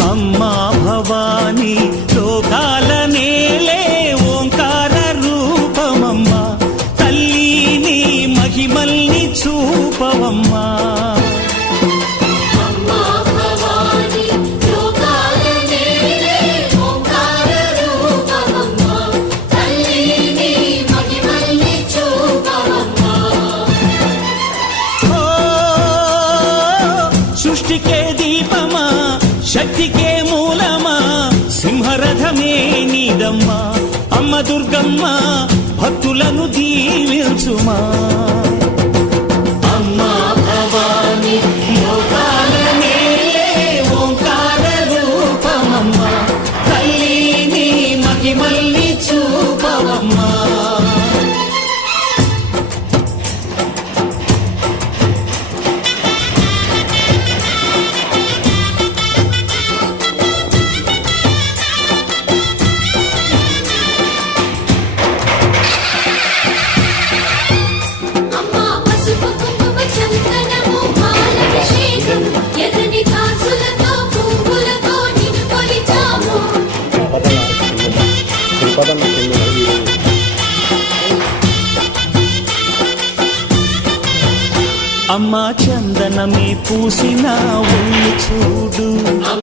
అమ్మా భవాని లోకాల నేలే ఓంకార రూపమమ్మా, తల్లిని మహిమల్ని చూపవమ్మా. సృష్టికే దీపమా, శక్తికే మూలమా, సింహరథమే నీదమ్మా. అమ్మ దుర్గమ్మ భక్తులను దీవించుమా. అమ్మా భవాని లోకాల నేలే ఓంకార రూపమమ్మా, తల్లిని మహిమల్ని చూపవమ్మా. అమ్మా చందనమే పూసిన ఒళ్ళు చూడు.